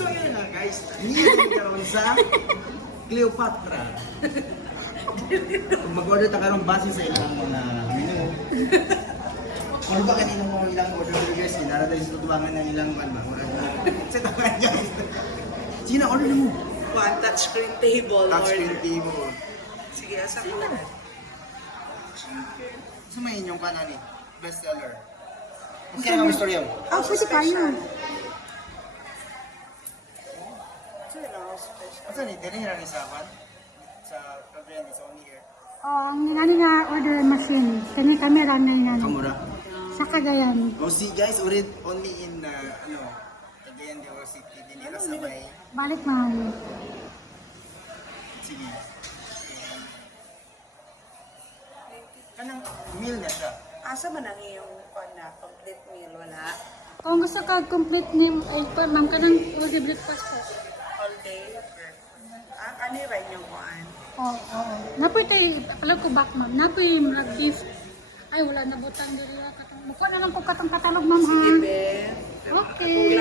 So yun nga guys, hindi karon sa Cleopatra. Kung mag-order ta karon base sa ilang mga menu. Ano ba kanina mo ilang order guys? Nara tayo sa tubangan ng ilang mga sa tangan guys. Sino order mo? One touchscreen table. Touchscreen table. Sige, asa ko na. Sa may inyong kanan ni bestseller. Kaya ang istorya mo. Pwede kayo. Asa ni dili ra ni saban sa Cagayan sa on air. Ang nani nga order machine. Kani camera na yan. Kamura. Sa Cagayan. Oh see guys, only in Cagayan de Oro City din nila sa may Balik mahal. sige. Kanang meal na siya. Asa man ang iyong na complete meal? Wala? Kung gusto ka complete name, ay pa, ma'am, kanang order breakfast po. All day? Ano yung right niyong kuhaan? Oo. Napoy tayo, pala ko back, ma'am. Napoy mga beef. Ay, wala na butang dito. Mukha na lang ko katong katalog, ma'am, ha? Sige, be. Okay.